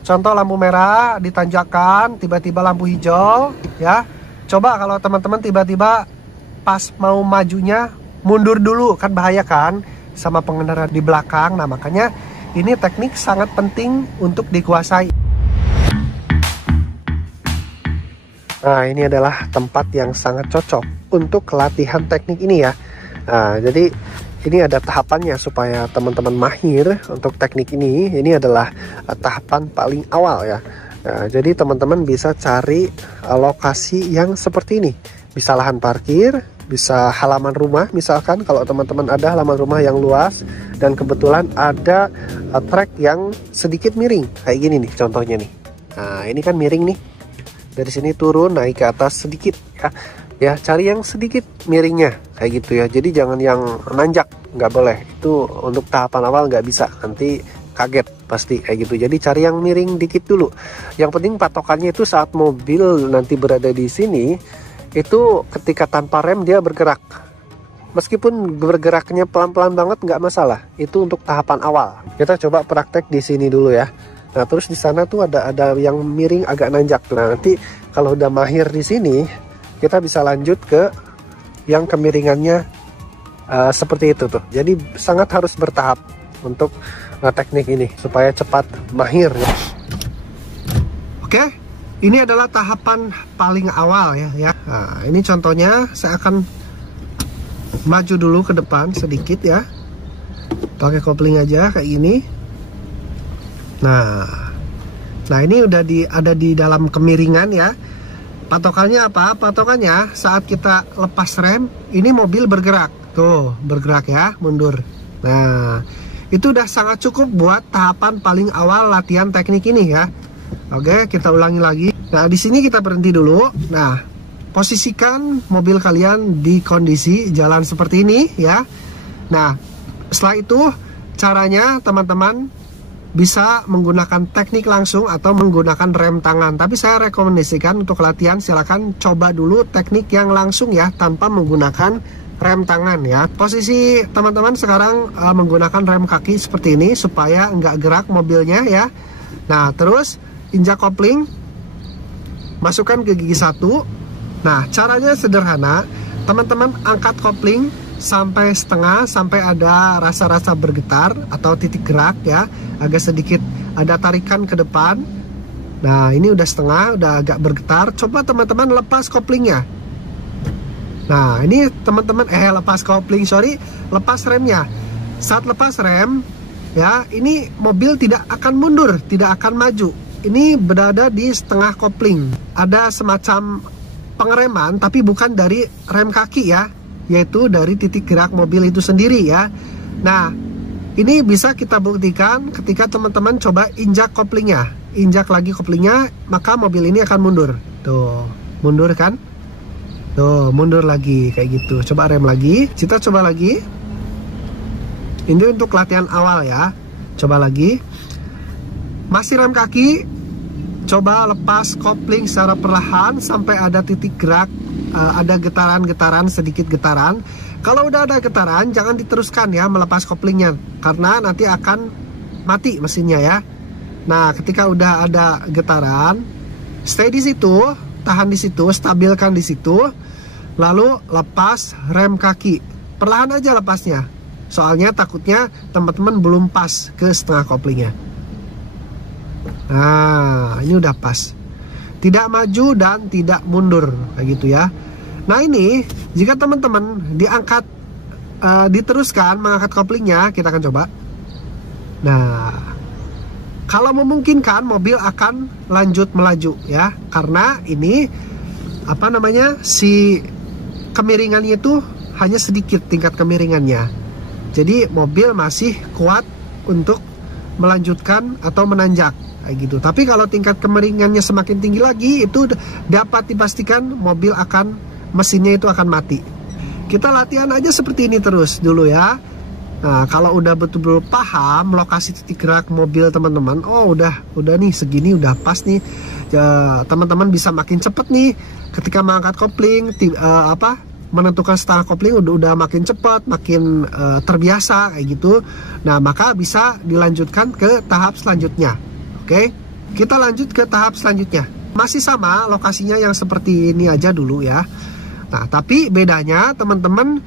Contoh lampu merah ditanjakan, tiba-tiba lampu hijau ya. Coba kalau teman-teman tiba-tiba pas mau majunya mundur dulu, kan bahaya kan sama pengendara di belakang. Nah makanya ini teknik sangat penting untuk dikuasai. Nah ini adalah tempat yang sangat cocok untuk latihan teknik ini ya. Nah jadi ini ada tahapannya supaya teman-teman mahir untuk teknik ini. Ini adalah tahapan paling awal ya. Nah, jadi teman-teman bisa cari lokasi yang seperti ini. Bisa lahan parkir, bisa halaman rumah misalkan. Kalau teman-teman ada halaman rumah yang luas dan kebetulan ada trek yang sedikit miring. Kayak gini nih contohnya nih. Nah ini kan miring nih. Dari sini turun naik ke atas sedikit ya. Ya cari yang sedikit miringnya kayak gitu ya. Jadi jangan yang nanjak, nggak boleh. Itu untuk tahapan awal nggak bisa, nanti kaget pasti kayak gitu. Jadi cari yang miring dikit dulu. Yang penting patokannya itu saat mobil nanti berada di sini, itu ketika tanpa rem dia bergerak. Meskipun bergeraknya pelan-pelan banget nggak masalah. Itu untuk tahapan awal. Kita coba praktek di sini dulu ya. Nah terus di sana tuh ada yang miring agak nanjak. Nah nanti kalau udah mahir di sini, kita bisa lanjut ke yang kemiringannya seperti itu tuh. Jadi sangat harus bertahap untuk teknik ini supaya cepat mahir ya. Oke, ini adalah tahapan paling awal ya. Nah, ini contohnya saya akan maju dulu ke depan sedikit ya. Pakai kopling aja kayak gini. Nah ini udah ada di dalam kemiringan ya. Patokannya apa? Patokannya saat kita lepas rem, ini mobil bergerak. Tuh, bergerak ya, mundur. Nah, itu udah sangat cukup buat tahapan paling awal latihan teknik ini ya. Oke, kita ulangi lagi. Nah, di sini kita berhenti dulu. Nah, posisikan mobil kalian di kondisi jalan seperti ini ya. Nah, setelah itu caranya teman-teman bisa menggunakan teknik langsung atau menggunakan rem tangan. Tapi saya rekomendasikan untuk latihan silakan coba dulu teknik yang langsung ya, tanpa menggunakan rem tangan ya. Posisi teman-teman sekarang menggunakan rem kaki seperti ini supaya nggak gerak mobilnya ya. Nah terus injak kopling, masukkan ke gigi 1. Nah caranya sederhana, teman-teman angkat kopling sampai setengah, sampai ada rasa-rasa bergetar atau titik gerak ya, agak sedikit ada tarikan ke depan. Nah ini udah setengah, udah agak bergetar. Coba teman-teman lepas koplingnya. Nah ini teman-teman lepas kopling, lepas remnya. Saat lepas rem ya, ini mobil tidak akan mundur, tidak akan maju. Ini berada di setengah kopling. Ada semacam pengereman tapi bukan dari rem kaki ya, yaitu dari titik gerak mobil itu sendiri ya. Nah ini bisa kita buktikan ketika teman-teman coba injak koplingnya. Injak lagi koplingnya, maka mobil ini akan mundur. Tuh, mundur kan? Tuh, mundur lagi kayak gitu. Coba rem lagi, kita coba lagi. Ini untuk latihan awal ya. Coba lagi. Masih rem kaki, coba lepas kopling secara perlahan sampai ada titik gerak. Ada getaran-getaran, sedikit getaran. Kalau udah ada getaran, jangan diteruskan ya melepas koplingnya, karena nanti akan mati mesinnya ya. Nah, ketika udah ada getaran, stay di situ, tahan di situ, stabilkan di situ, lalu lepas rem kaki. Perlahan aja lepasnya, soalnya takutnya teman-teman belum pas ke setengah koplingnya. Nah, ini udah pas. Tidak maju dan tidak mundur kayak gitu ya. Nah ini jika teman-teman diangkat diteruskan mengangkat koplingnya, kita akan coba. Nah kalau memungkinkan mobil akan lanjut melaju ya, karena ini apa namanya, si kemiringannya itu hanya sedikit tingkat kemiringannya. Jadi mobil masih kuat untuk melanjutkan atau menanjak kayak gitu. Tapi kalau tingkat kemiringannya semakin tinggi lagi, itu dapat dipastikan mobil mesinnya itu akan mati. Kita latihan aja seperti ini terus dulu ya. Nah kalau udah betul-betul paham lokasi titik gerak mobil teman-teman, oh udah nih segini udah pas nih, teman-teman bisa makin cepet nih ketika mengangkat kopling, menentukan setengah kopling udah makin cepat, makin terbiasa kayak gitu. Nah maka bisa dilanjutkan ke tahap selanjutnya. Oke. Kita lanjut ke tahap selanjutnya. Masih sama lokasinya yang seperti ini aja dulu ya. Nah, tapi bedanya teman-teman,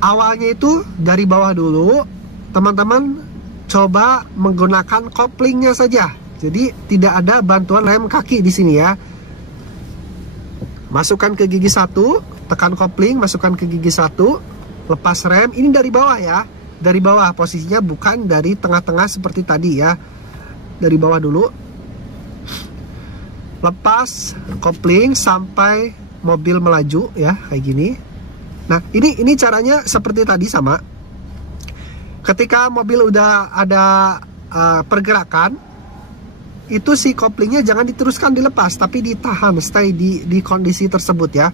awalnya itu dari bawah dulu. Teman-teman coba menggunakan koplingnya saja. Jadi tidak ada bantuan rem kaki di sini ya. Masukkan ke gigi 1, tekan kopling, masukkan ke gigi 1, lepas rem. Ini dari bawah ya. Dari bawah posisinya, bukan dari tengah-tengah seperti tadi ya. Dari bawah dulu. Lepas kopling sampai mobil melaju ya, kayak gini. Nah, ini caranya seperti tadi sama. Ketika mobil udah ada pergerakan, itu si koplingnya jangan diteruskan dilepas, tapi ditahan, stay di kondisi tersebut ya.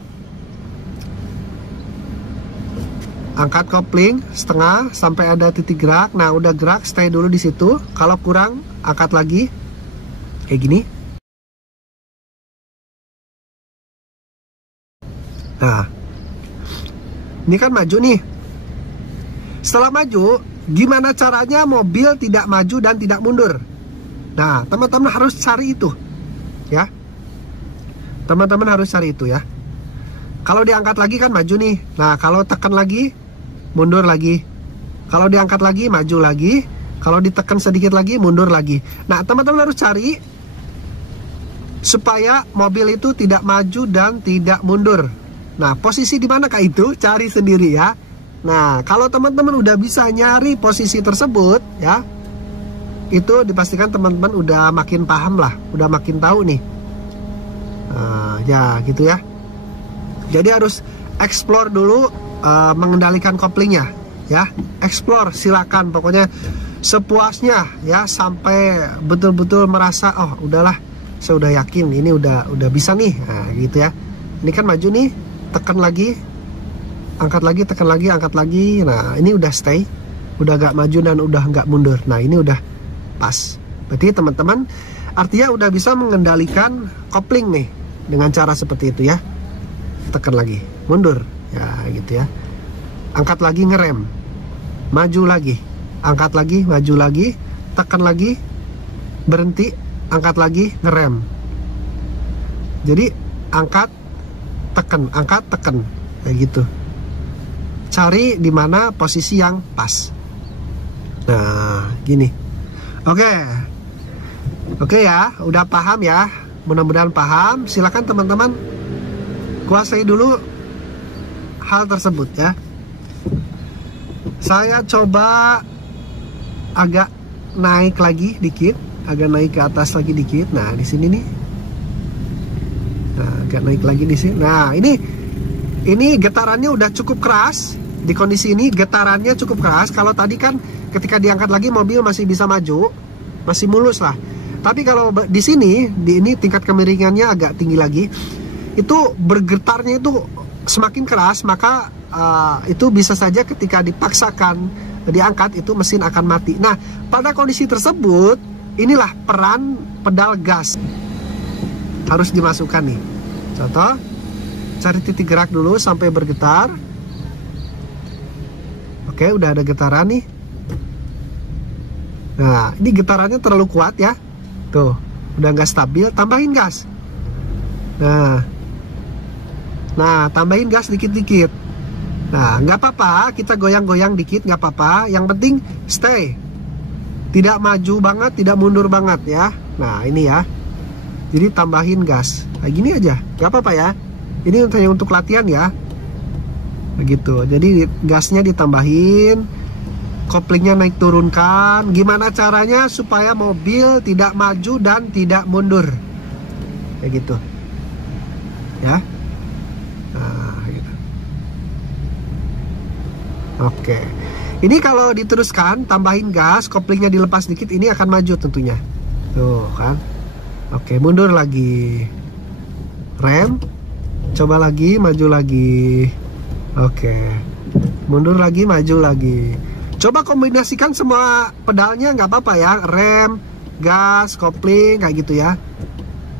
Angkat kopling setengah sampai ada titik gerak. Nah, udah gerak, stay dulu di situ. Kalau kurang, angkat lagi kayak gini. Nah, ini kan maju nih. Setelah maju, gimana caranya mobil tidak maju dan tidak mundur? Nah, teman-teman harus cari itu ya. Teman-teman harus cari itu ya. Kalau diangkat lagi kan maju nih. Nah, kalau tekan lagi, mundur lagi. Kalau diangkat lagi, maju lagi. Kalau ditekan sedikit lagi, mundur lagi. Nah, teman-teman harus cari supaya mobil itu tidak maju dan tidak mundur. Nah, posisi di manakah itu? Cari sendiri ya. Nah, kalau teman-teman udah bisa nyari posisi tersebut ya, itu dipastikan teman-teman udah makin paham lah, udah makin tahu nih. Ya gitu ya. Jadi harus explore dulu mengendalikan koplingnya ya. Explore silakan, pokoknya sepuasnya ya, sampai betul-betul merasa oh udahlah, saya udah yakin ini udah bisa nih. Nah, gitu ya. Ini kan maju nih, tekan lagi, angkat lagi, tekan lagi, angkat lagi. Nah, ini udah stay, udah gak maju dan udah gak mundur. Nah, ini udah pas. Berarti teman-teman artinya udah bisa mengendalikan kopling nih dengan cara seperti itu ya. Tekan lagi, mundur ya, gitu ya. Angkat lagi, ngerem, maju lagi, angkat lagi, maju lagi, tekan lagi, berhenti, angkat lagi, ngerem. Jadi angkat, tekan, angkat, tekan, kayak gitu. Cari di mana posisi yang pas. Nah, gini. Oke ya, udah paham ya. Mudah-mudahan paham. Silakan teman-teman kuasai dulu hal tersebut ya. Saya coba agak naik lagi dikit, agak naik ke atas lagi dikit. Nah, di sini nih. Nah, agak naik lagi di sini. Nah, ini getarannya udah cukup keras. Di kondisi ini getarannya cukup keras. Kalau tadi kan ketika diangkat lagi mobil masih bisa maju, masih mulus lah. Tapi kalau di sini, ini tingkat kemiringannya agak tinggi lagi. Itu bergetarnya itu semakin keras, maka itu bisa saja ketika dipaksakan diangkat itu mesin akan mati. Nah, pada kondisi tersebut inilah peran pedal gas harus dimasukkan nih. Contoh, cari titik gerak dulu sampai bergetar. Oke, udah ada getaran nih. Nah, ini getarannya terlalu kuat ya. Tuh, udah nggak stabil, tambahin gas. Nah, tambahin gas dikit-dikit. Nah, nggak apa-apa, kita goyang-goyang dikit, nggak apa-apa. Yang penting stay. Tidak maju banget, tidak mundur banget ya. Nah, ini ya. Jadi tambahin gas. Kayak gini aja, nggak apa-apa ya. Ini hanya untuk latihan ya. Begitu. Jadi gasnya ditambahin. Koplingnya naik turunkan. Gimana caranya supaya mobil tidak maju dan tidak mundur? Kayak gitu. Ya. Nah, gitu. Oke. Ini kalau diteruskan, tambahin gas, koplingnya dilepas dikit, ini akan maju tentunya. Tuh kan. Oke, mundur lagi. Rem. Coba lagi, maju lagi. Oke. Mundur lagi, maju lagi. Coba kombinasikan semua pedalnya, nggak apa-apa ya. Rem, gas, kopling, kayak gitu ya.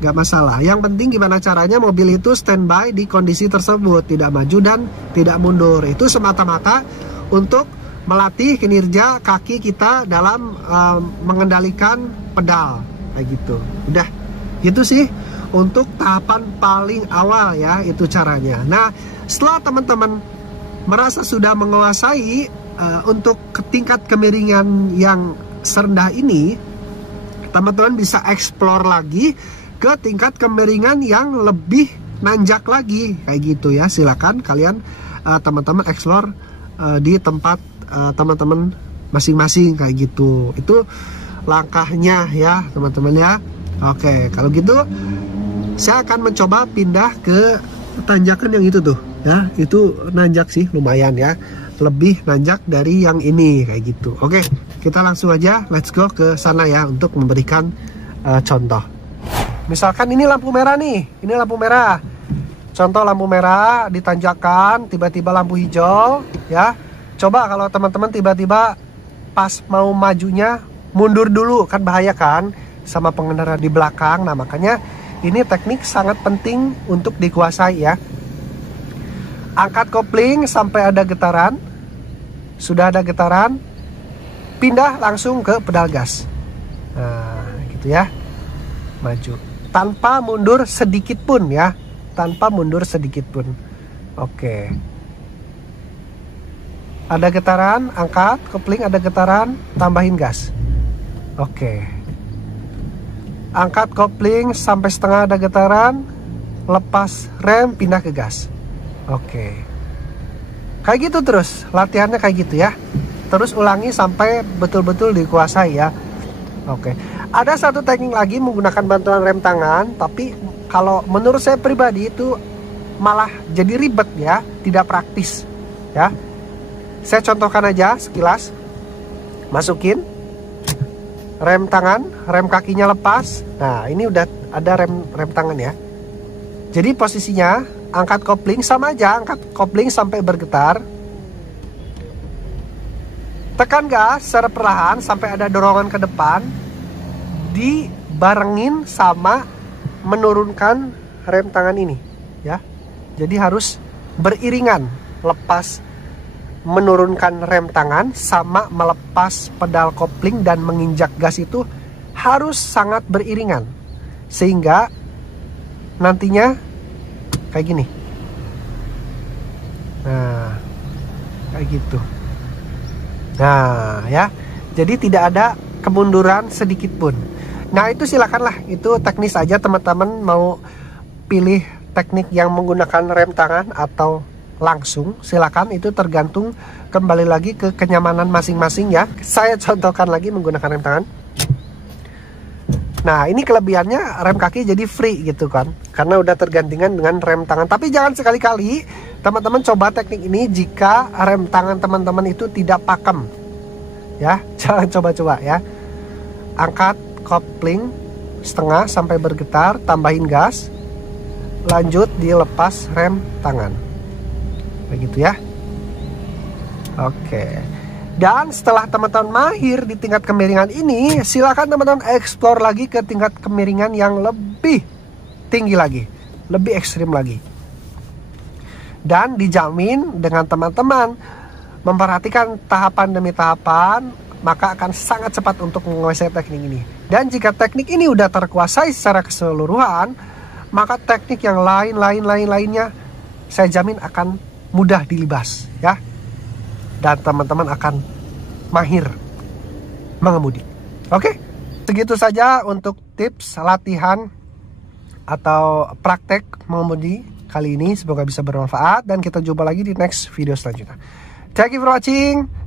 Nggak masalah. Yang penting gimana caranya mobil itu standby di kondisi tersebut. Tidak maju dan tidak mundur. Itu semata-mata untuk melatih kinerja kaki kita dalam mengendalikan pedal. kayak gitu. Udah, gitu sih untuk tahapan paling awal ya, itu caranya. Nah, setelah teman-teman merasa sudah menguasai untuk tingkat kemiringan yang serendah ini, teman-teman bisa explore lagi ke tingkat kemiringan yang lebih nanjak lagi kayak gitu ya. Silakan kalian teman-teman explore di tempat teman-teman masing-masing kayak gitu. Itu langkahnya ya teman-teman ya. Oke, kalau gitu saya akan mencoba pindah ke tanjakan yang itu tuh ya. Itu nanjak sih lumayan ya, lebih nanjak dari yang ini kayak gitu. Oke, kita langsung aja let's go ke sana ya untuk memberikan contoh. Misalkan ini lampu merah nih, ini lampu merah. Contoh lampu merah di tanjakan, tiba-tiba lampu hijau ya. Coba kalau teman-teman tiba-tiba pas mau majunya mundur dulu, kan bahaya kan sama pengendara di belakang. Nah, makanya ini teknik sangat penting untuk dikuasai ya. Angkat kopling sampai ada getaran. Sudah ada getaran, pindah langsung ke pedal gas. Nah, gitu ya. Maju tanpa mundur sedikit pun ya. Tanpa mundur sedikit pun. Oke. Ada getaran, angkat kopling, ada getaran, tambahin gas. Oke. Angkat kopling sampai setengah ada getaran, lepas rem, pindah ke gas. Oke. Kayak gitu terus, latihannya kayak gitu ya. Terus ulangi sampai betul-betul dikuasai ya. Oke. Ada satu teknik lagi menggunakan bantuan rem tangan, tapi kalau menurut saya pribadi itu malah jadi ribet ya, tidak praktis ya. Saya contohkan aja sekilas. Masukin rem tangan, rem kakinya lepas. Nah, ini udah ada rem tangan ya. Jadi posisinya angkat kopling sama aja, angkat kopling sampai bergetar. Tekan gas secara perlahan sampai ada dorongan ke depan. Dibarengin sama menurunkan rem tangan ini ya. Jadi harus beriringan, lepas menurunkan rem tangan sama melepas pedal kopling dan menginjak gas itu harus sangat beriringan, sehingga nantinya kayak gini. Nah, kayak gitu. Nah ya, jadi tidak ada kemunduran sedikit pun. Nah, itu silakanlah, itu teknis aja teman-teman mau pilih teknik yang menggunakan rem tangan atau langsung, silakan, itu tergantung kembali lagi ke kenyamanan masing-masing ya. Saya contohkan lagi menggunakan rem tangan. Nah, ini kelebihannya rem kaki jadi free gitu kan, karena udah tergantikan dengan rem tangan. Tapi jangan sekali-kali teman-teman coba teknik ini jika rem tangan teman-teman itu tidak pakem ya. Jangan coba-coba ya. Angkat kopling setengah sampai bergetar, tambahin gas, lanjut dilepas rem tangan. Begitu ya. Oke. Dan setelah teman-teman mahir di tingkat kemiringan ini, silakan teman-teman explore lagi ke tingkat kemiringan yang lebih tinggi lagi, lebih ekstrim lagi. Dan dijamin dengan teman-teman memperhatikan tahapan demi tahapan, maka akan sangat cepat untuk menguasai teknik ini. Dan jika teknik ini udah terkuasai secara keseluruhan, maka teknik yang lainnya saya jamin akan mudah dilibas ya, dan teman-teman akan mahir mengemudi. Oke, segitu saja untuk tips latihan atau praktek mengemudi kali ini. Semoga bisa bermanfaat dan kita jumpa lagi di next video selanjutnya. Thank you for watching.